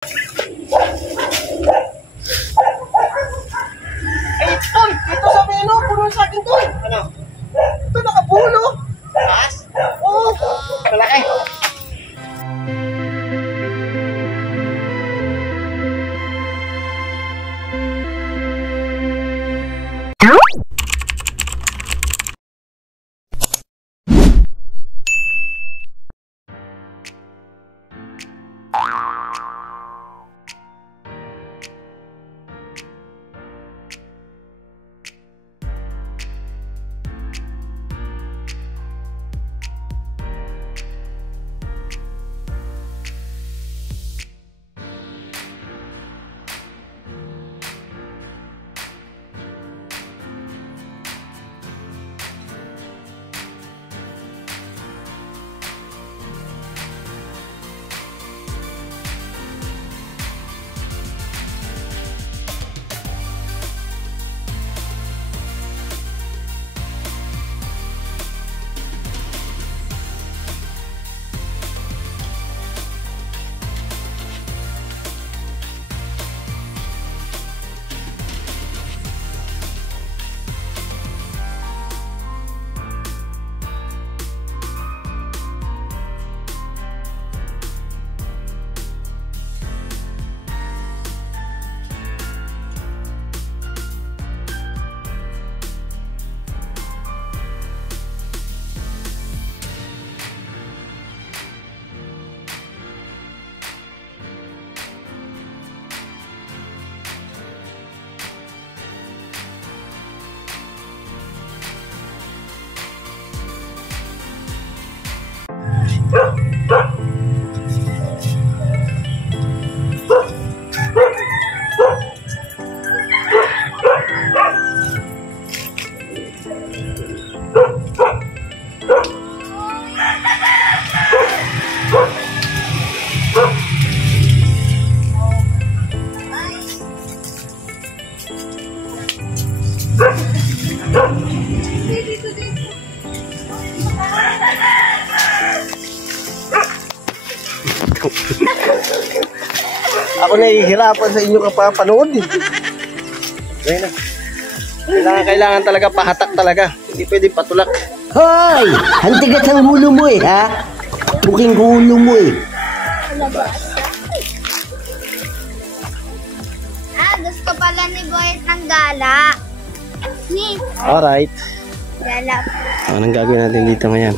Ay, Tol! Ito sa may ano, puno sa akin, Tol! Ano? Ito nakapuno! Taas? Oo! Malaki! Ako nahihirapan sa inyo kapapanood eh. Kailangan talaga pahatak talaga. Hindi pwede patulak. Hoy! Ang tigas ang ulo mo eh, ha? Buking ulo mo eh. Gusto pala ni Boyet ng gala. Alright. Gala. Anong gagawin natin dito ngayon?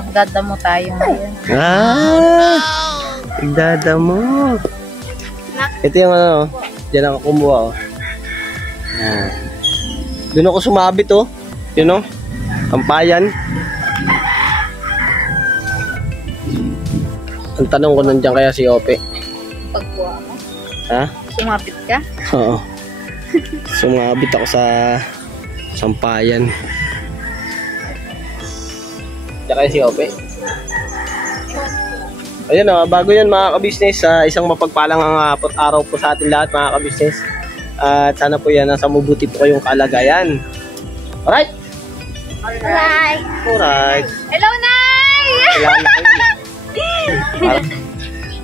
Magdadamo tayo ngayon. Magdadamo. Ito yung ano, dyan ako kumuha oh. Doon ako sumabit oh. Yun oh, Kampayan. Ang tanong ko nandiyan kaya si Ope. Pagkuha mo? Ha? Sumapit ka? Oo. Sumabit ako sa Sampayan. Diyan kaya si Ope. Ayun o, bago yan mga kabisnes, isang mapagpalang araw po sa atin lahat mga kabisnes. At sana po yan, nasa mabuti po kayong kalagayan. Alright? Alright. Alright. Hello, Nay!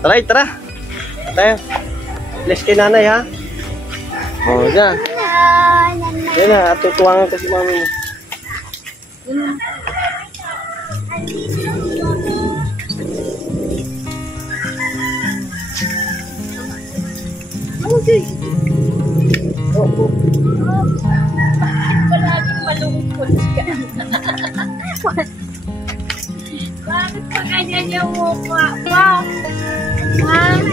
Alright, tara. Tayo. Bless kay nanay ha. O, dyan. Yan na, at tutuwangan ko si mami mo. Okay. Palaging malungkot ka. Bakit pa ganyan yung mukha mo?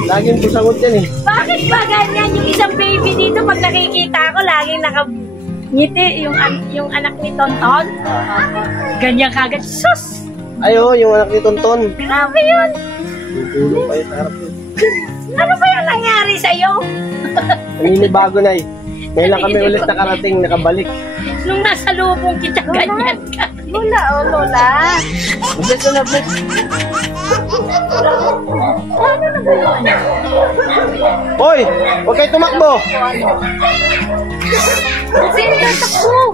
Laging pusangot yan eh. Bakit ba ganyan yung isang baby dito pag nakikita ko laging nakangiti yung anak ni Tonton? Ganyan kagad. Sus! Ayo, yung anak ni Tonton. Grabe yun! Tutulong kayo sa harap yun. Ano ba yung nangyari sa'yo? Naninibago na eh. Ngayon lang kami ulit nakarating, nakabalik. Nung nasa lubong kita, ganyan ka. Lola, oh Lola. Bless na bless. Hoy! Huwag kayo tumakbo! Sino yung takbo?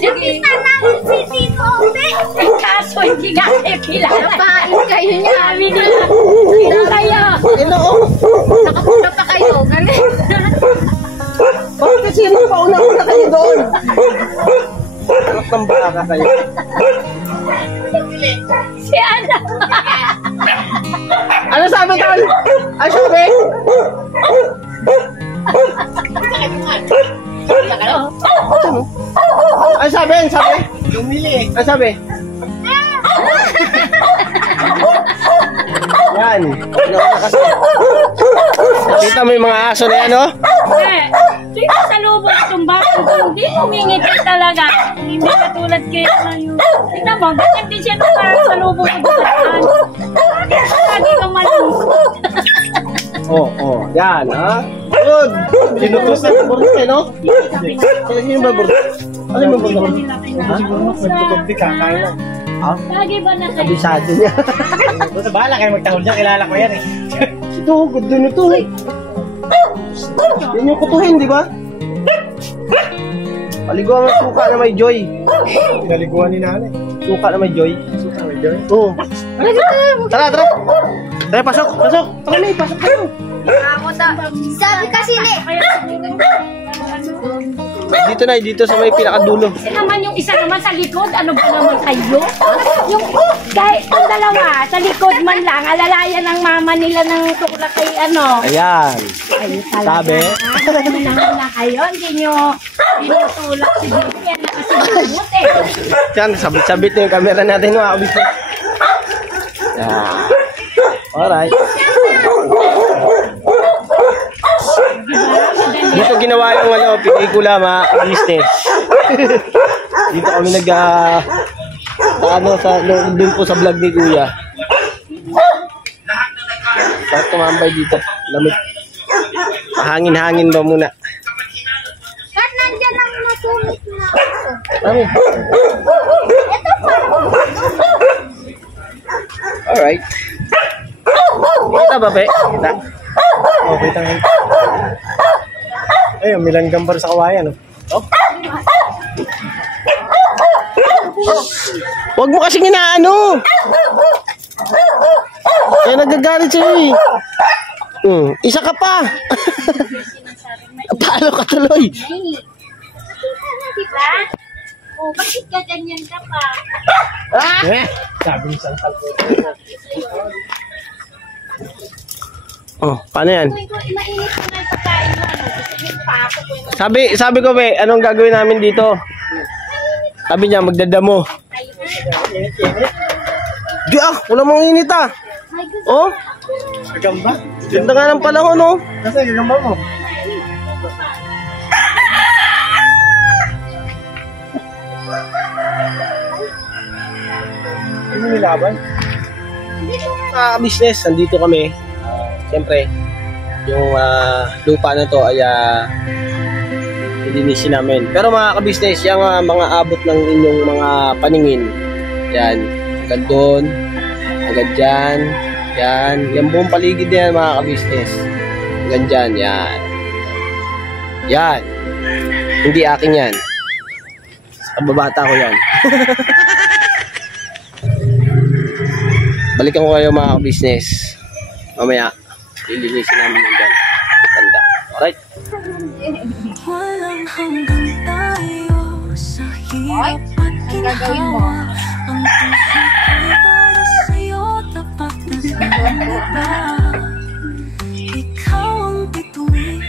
Kita namin si Tito Ope. Kaso hindi natin kilala. Kapain kayo niya. Sabi nila, sino kayo? Ginoo! Nakapunta pa kayo. Galing. Bakit kasi pauna-una kayo doon? Anak ng baka kayo. Si Ana. Ano sabi, Tol? Ano sabi? Ano sabi? Ano sabi? Lumili. Ano sabi? Yan. Nakita mo yung mga aso na yan, oh? Sino sa lubog itong batang to? Hindi umingiti talaga. Hindi katulad kayo ngayon. Tignan mo, ganyan din siya sa lubog ng bataan. Lagi kang malusot. Oh. Yan, ha? Good. Sinutusan yung burdo, eh, no? Sino ba burdo? Ano yung burdo? Lagi ba na kayo? Kabisado niya. Sa bahala kayo magtahol dyan, kilala ko yan eh. Ito, good din ito. Yan yung kutuhin, di ba? Paliguan ng suka na may joy. Naliguan ni nanay. Suka na may joy. Suka may joy. Oo. Tara. Tara, pasok. Tara na, pasok kayo. Sabi kasi ni. Dito sa may pinakadulo. Kasi naman yung isa naman sa likod, ano ba naman kayo? Yung kahit ang dalawa, sa likod man lang, alalayan ng mama nila ng tukla kay ano. Ayan. Kayo talaga. Sabi? Na kayo, hindi nyo tinutulak si Jimmy. Yan na kasi lumot eh. Yan, sabit-sabit na yung camera natin, mga kabisnes. Yan. Alright. Dito ginawa yung pelikula, mga kabisnes. Dito kami dun po sa vlog ni Kuya. Bakit tumambay dito? Lamig. Hangin-hangin ba muna? Kat nandyan ang masulit na aso. Kami. Ito parang Alright. Kita ba, Pe? Kita? Oh, kita nga. Ayun, may langgam sa kawayan, oh. Huwag mo kasing inaano. Kaya nagagalit siya eh. Isa ka pa. Paano ka tuloy? Diba? Oh, bakit ka ganyan ka pa? Ah! Sabi ni Santal po. Oh, paano yan? Mainit ko na yung pagkain mo. Gusto pa ako po yung Sabi ko, Pe, anong gagawin namin dito? Sabi niya, magdadamo. Di wala mong init ah. Oh, Gagamba? ganda nga ng panahon, oh. Kasi gagamba mo. Ano nilaban? Business, nandito kami. Siyempre, yung lupa na to ay linisin namin. Pero mga kabisnes, yung mga abot ng inyong mga paningin, yan, agad doon, agad dyan, yan, yung buong paligid na yan mga kabisnes. Agad dyan, yan. Yan. Hindi akin yan. Sa kababata ko yan. Balikan ko kayo mga kabisnes. Mamaya, ilinisin namin yung dyan. Tanda. Alright? Walang hanggang tayo sa hirap at gagawin mo? Ang puso ko'y para sa'yo tapat na ba? Ikaw ang bituin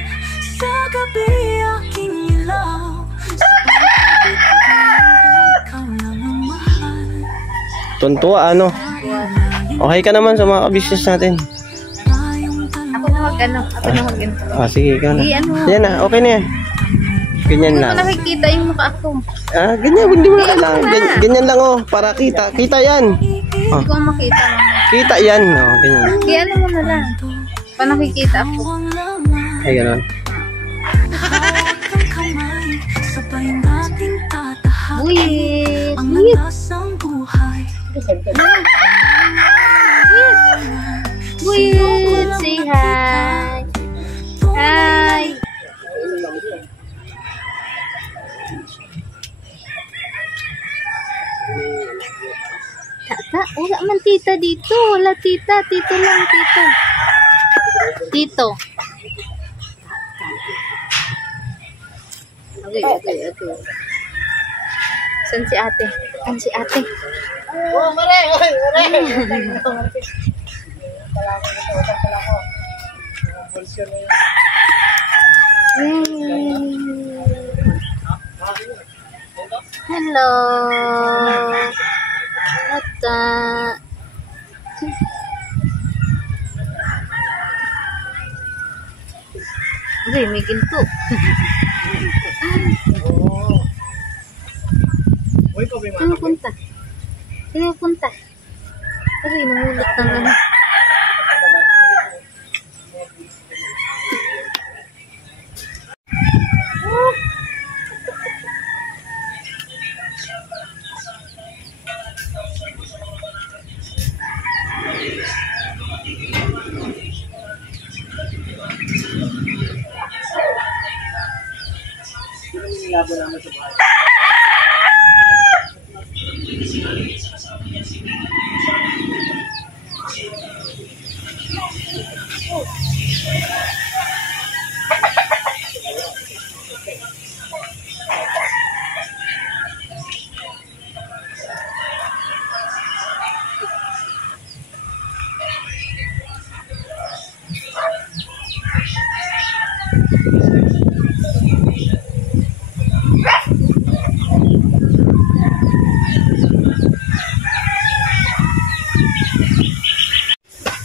sa gabi aking ilaw. Sa pag-ibig ikaw lang ang mahal. Tuntua, ano? Okay ka naman sa mga kabisnes natin. Ako na mag-ano. Sige, ikaw na. Di, ano? Yan na, okay na yan. Ganyan Hindi lang. ko nakikita yung mukha ko. Ganyan, hindi mo kailangan. Ganyan lang, oh, para kita. Kita yan. Hindi ko makita. Kita yan. Oh, ganyan. Di, ano mo na lang. Pa nakikita ako. Ay, ganon. Sabay nating tatahakin Buwit. ang landas ng buhay. Buwit. Build, say hi. Hi. Tata, wala man tita dito. Wala tita. Tito lang, tito. Tito. Okay. Saan si ate? Saan si ate? Oh, mare. Hello. Tata. Okay, may ginto. Sino punta? Sino punta? Aray, nangulot na lang.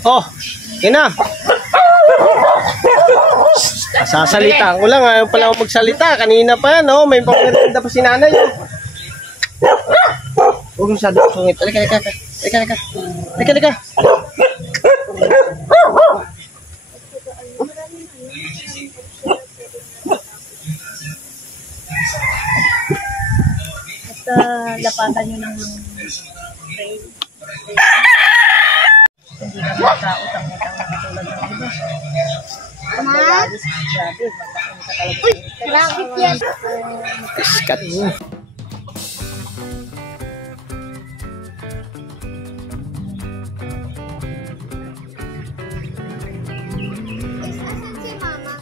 Oh, yun na. Sasalitaan ko lang. Ayaw pala ako magsalita. Kanina pa yan, oh. May pangmerinda pa si nanay, oh. Huwag masyado sungit. Halika. Basta lapatan nyo ng trail. Hindi ka magkautang-utang na katulad ng iba. Pagkalalis, grabe, magkakain ka talaga. Bakit yan? Iskat mo. Asan si mama?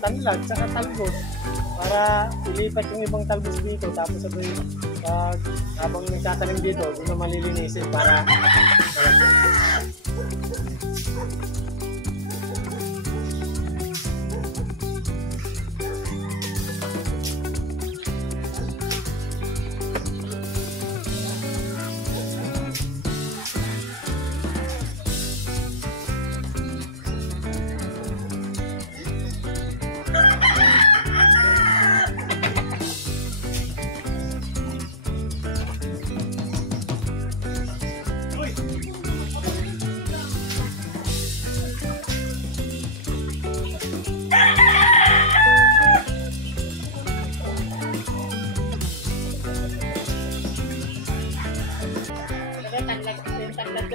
Tanlag, saka talbos para ilipat yung ibang talbos dito tapos sabay habang nagtatanim dito doon na malilinisin para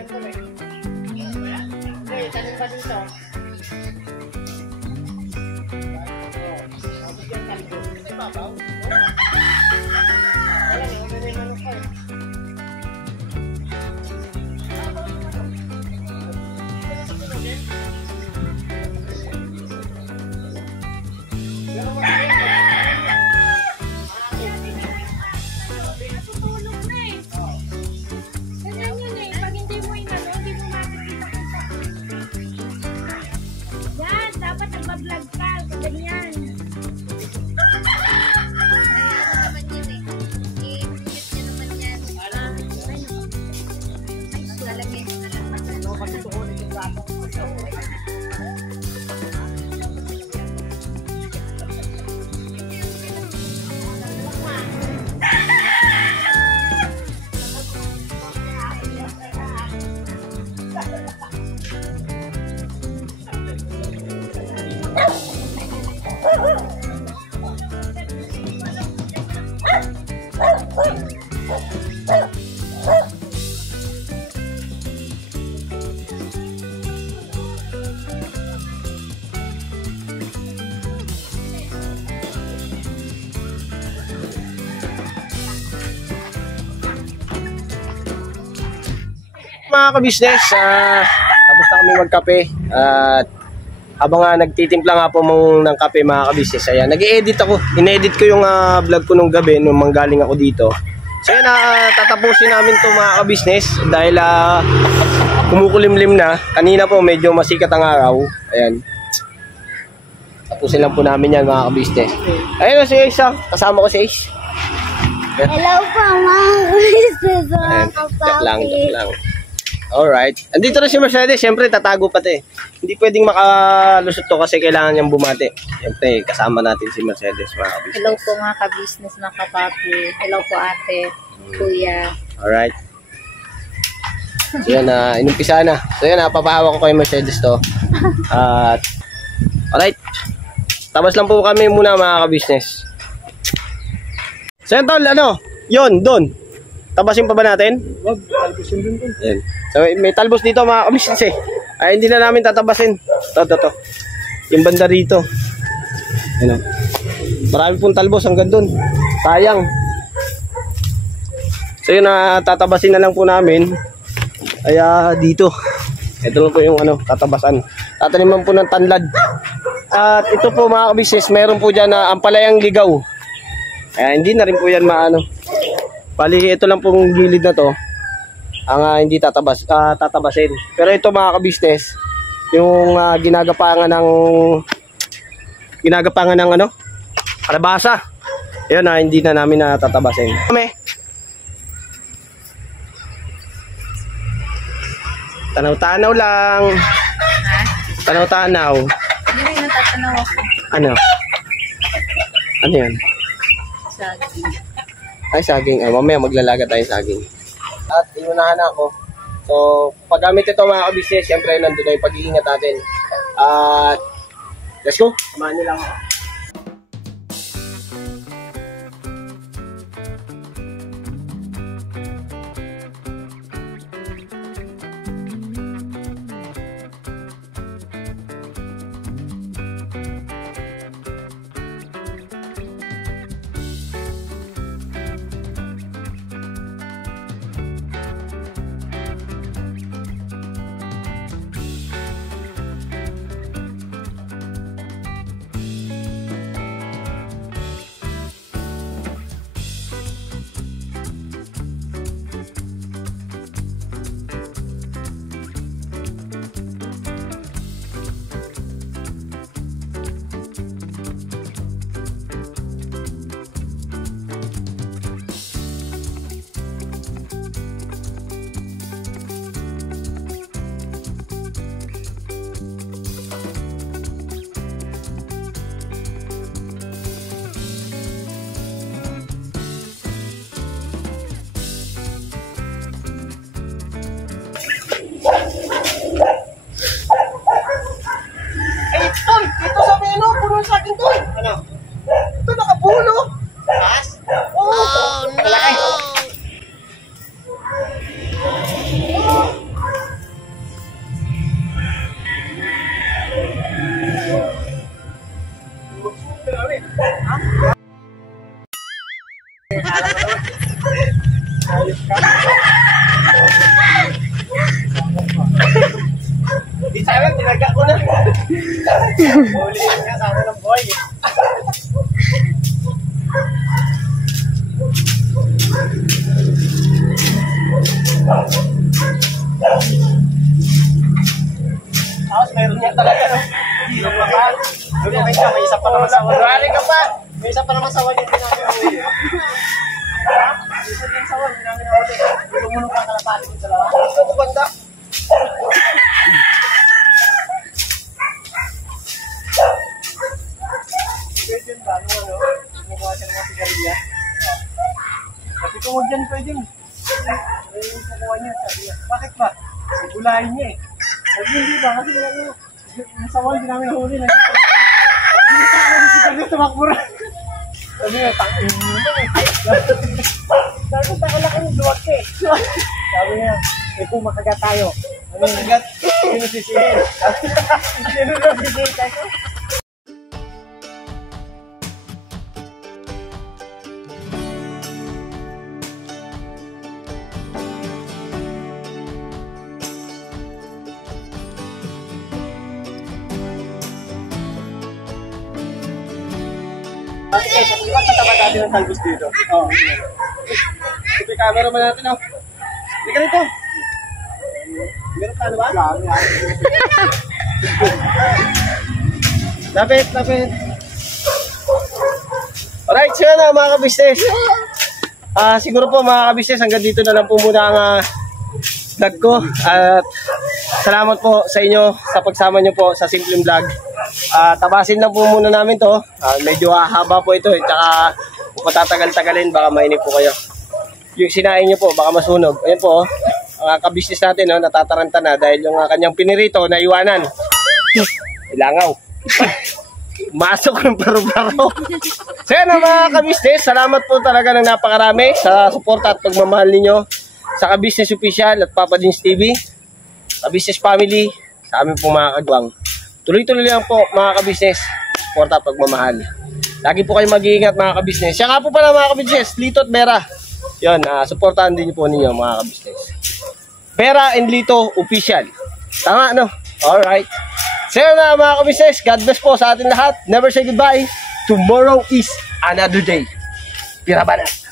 Okay, tanim pa dito. Natutulog na eh. Ganyan yun eh. Pag hindi mo inano, hindi mo makikita-kita. Yan, dapat nagbablog ka. Ganyan. Mga ka-business, tapos na kami magkape at habang nagtitimpla nga po ng kape mga ka-business, ayan, nag-i-edit ako, in-edit ko yung vlog ko nung gabi nung manggaling ako dito. So ayan, tatapusin namin to mga ka-business dahil kumukulimlim na. Kanina po medyo masikat ang araw, ayan, tapusin lang po namin yan mga ka-business. Ayun si Ace, kasama ko si Ace. Hello po mga business. Ayan, joke lang. Alright. Andito na si Mercedes. Siyempre, tatago pa ito eh. Hindi pwedeng makalusot to kasi kailangan niyang bumati. Siyempre, kasama natin si Mercedes, mga ka-business. Hello po mga ka-business, mga kapapi. Hello po ate, kuya. Alright. So yan, inumpisa na. So yan, papahawak ko kay Mercedes to. At, alright. Tabas lang po kami muna mga ka-business. So yan, tol, ano? Yun, doon. Tabasin pa ba natin? Wag, talbusin dun dun. Yan. So may talbos dito mga ka-business eh. Ay, hindi na namin tatabasin. To. Yung banda rito. Yan o. Marami pong talbos hanggang dun. Sayang. So yun, tatabasin na lang po namin. Kaya dito. Ito lang po yung tatabasan. Tataniman po ng tanlad. At ito po mga ka-business, meron po dyan na ampalayang ligaw. Kaya hindi na rin po yan maano. Bali, ito lang pong gilid na to ang hindi tatabasin. Pero ito mga ka-business, yung ginagapangan ng kalabasa. Ayun hindi na namin tatabasin. Kami. Tanaw-tanaw lang. Tanaw-tanaw. Hindi rin natatanaw ako. Ano yan? Saging. Ay, saging. Ay, mamaya maglalaga tayo saging. At inunahan ako. So, paggamit ito mga ka-business, syempre nandun na yung pag-iingat natin. At, let's go. Samahan niyo lang ako. Di sana, tinaga ko na. Huli nga sana ng boy. Tapos meron niya talaga, no? Hindi pa ba? Lumaki ka, may isa pa naman sa wala. Lumaki ka pa! May isa pa naman sa wala yung pinakahuli. Isa din sa wala, pinakahuli. Lumunong ka kalapati ko sa lawa. Ito ko banda. Pwede yun ba? Ano? Kumukuha siya ng mga sigarilya. Sabi ko, huwag dyan pwede yun. Ay, yung kukuha niya, sabi niya. Bakit ba? Gulahin niya eh. Sabi hindi ba? Kasi wala nyo. Nasa wall, hindi namin nahuli. Hindi sa akin, si Carlos tumakbura. Sabi niya, tangin mo naman eh. Sabi ko, takalaki yung duwag eh. Sabi niya, eh kung makagat tayo. Ano makagat? Sino sisihin? Sino sisihin? Sabi ko, okay, so kung tatapat natin ang talbos dito. Oo. Sige, camera mo natin, oh. Hindi ka rito. Meron ka na ba? Lapit, lapit. Alright, so yan na mga kabisnes. Siguro po mga kabisnes, hanggang dito na lang po muna ang vlog ko. At salamat po sa inyo sa pagsama nyo po sa simpleng vlog. Tabasin lang po muna namin to. Medyo haba po ito. Tsaka kung patatagal-tagalin, baka mainip po kayo. Yung sinain nyo po, baka masunog. Ayan po, ang kabisnes natin, natataranta na dahil yung kanyang pinirito na iwanan. Ilangaw. Masok ng paru-paro. So yan mga kabisnes, salamat po talaga ng napakarami sa suporta at pagmamahal ninyo sa Kabisnes Official at Papa Dins TV, Kabisnes Family, sa amin po mga kagwang. Tuloy-tuloy lang po mga kabisnes, suporta at pagmamahal. Lagi po kayo mag-iingat mga kabisnes. Siya nga po pala mga kabisnes, Lito at Vera. Yun, suportahan din po ninyo mga kabisnes. Vera and Lito Official. Tama, no? Alright. So yun na mga kabisnes, God bless po sa atin lahat. Never say goodbye. Tomorrow is another day. Pirabanat.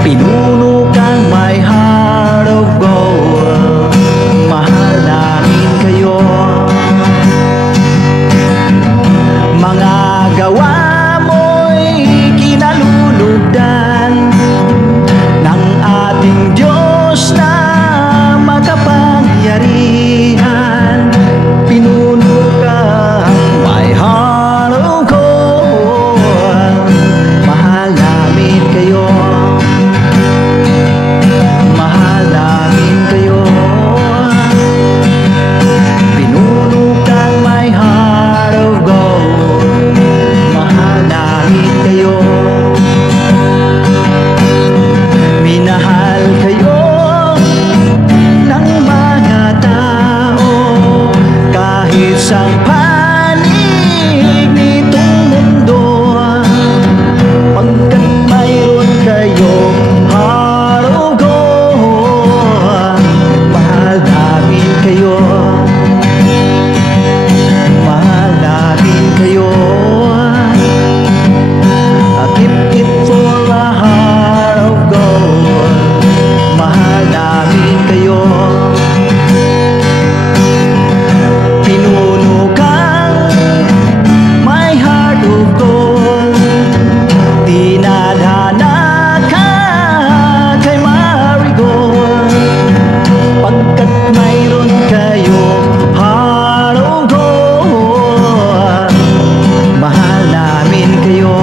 Pinuno kang may heart of gold. Mahal namin kayo. Mga gawa mo'y kinalulugdan ng ating Diyos na makapangyarihan. Pinuno kang may heart of gold. Mahal namin kayo. Mahal namin kayo. Pinuno kang may heart of gold. Mahal namin kayo. Minahal kayo ng mga tao kahit sa panig nitong mundo. Pagkat mayroon kayo heart of gold. Mahal namin kayo. Mahal namin kayo. I keep it for a heart of gold. Mahal namin kayo. Pinuno kang may heart of gold. Dinadhana ka kay Marigold. Pagkat mayroon kayo heart of gold. Mahal namin kayo.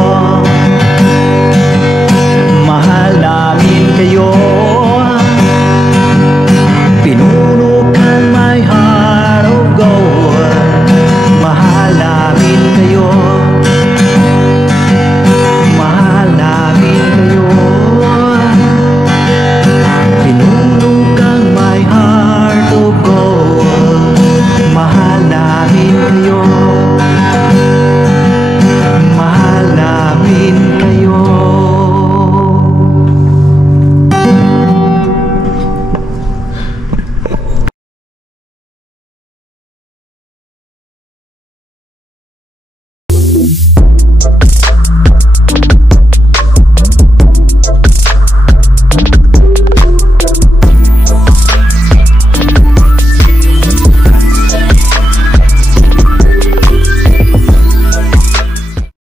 Mahal namin kayo.